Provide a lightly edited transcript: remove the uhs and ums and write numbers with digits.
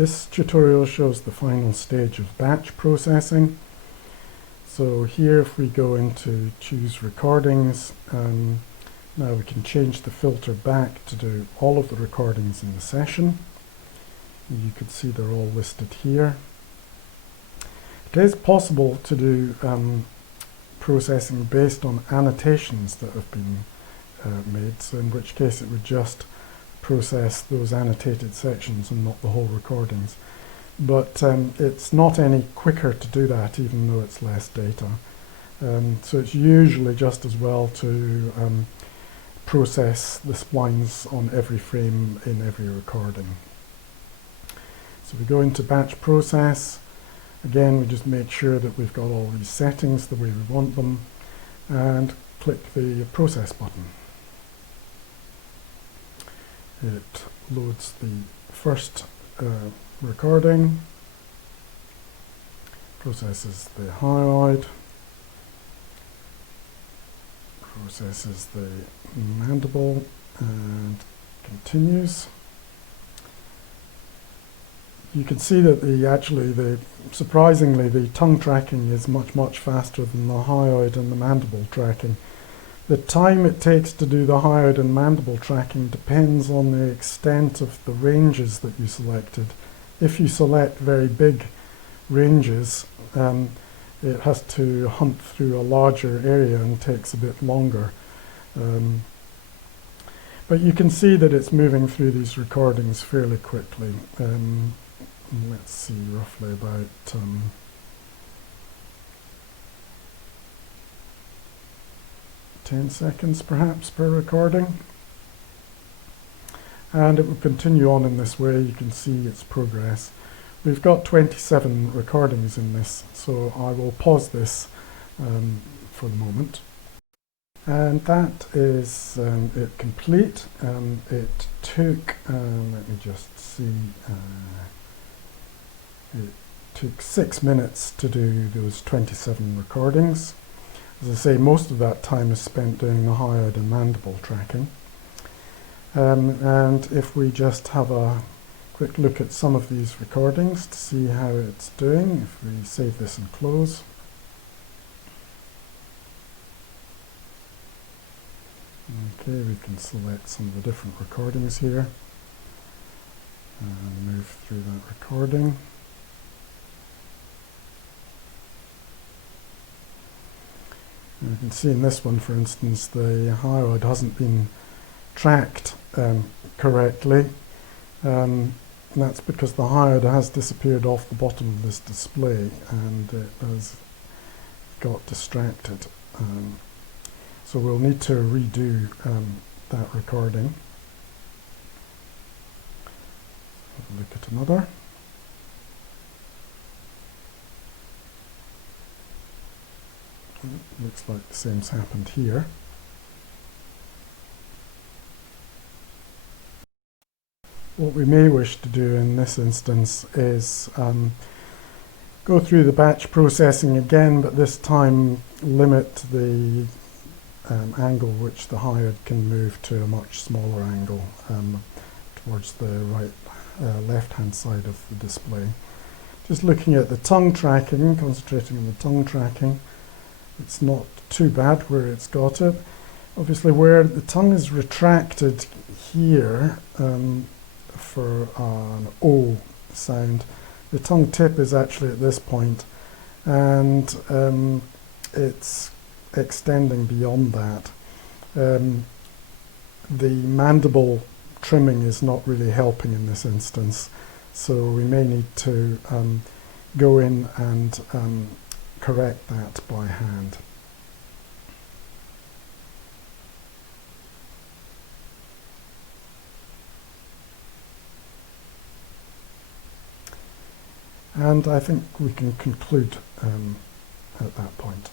This tutorial shows the final stage of batch processing. So here, if we go into choose recordings, now we can change the filter back to do all of the recordings in the session. You can see they're all listed here. It is possible to do processing based on annotations that have been made, so in which case it would just process those annotated sections and not the whole recordings. But it's not any quicker to do that, even though it's less data. So it's usually just as well to process the splines on every frame in every recording. So we go into batch process. Again, we just make sure that we've got all these settings the way we want them, and click the process button. It loads the first recording, processes the hyoid, processes the mandible, and continues. You can see that surprisingly, the tongue tracking is much faster than the hyoid and the mandible tracking. The time it takes to do the hyoid and mandible tracking depends on the extent of the ranges that you selected. If you select very big ranges, it has to hunt through a larger area and takes a bit longer. But you can see that it's moving through these recordings fairly quickly. Let's see, roughly about 10 seconds perhaps per recording. And it will continue on in this way. You can see its progress. We've got 27 recordings in this, so I will pause this for the moment. And that is it complete. It took, let me just see, it took 6 minutes to do those 27 recordings. As I say, most of that time is spent doing the hyoid and mandible tracking. And if we just have a quick look at some of these recordings to see how it's doing, if we save this and close. Okay, we can select some of the different recordings here and move through that recording. And you can see in this one, for instance, the hyoid hasn't been tracked correctly. That's because the hyoid has disappeared off the bottom of this display and it has got distracted. So we'll need to redo that recording. Have a look at another. Looks like the same's happened here. What we may wish to do in this instance is go through the batch processing again, but this time limit the angle which the hyoid can move to a much smaller angle towards the left-hand side of the display. Just looking at the tongue tracking, concentrating on the tongue tracking, it's not too bad where it's got it. Obviously, where the tongue is retracted here for an O sound, the tongue tip is actually at this point, and it's extending beyond that. The mandible trimming is not really helping in this instance, so we may need to go in and correct that by hand. And I think we can conclude at that point.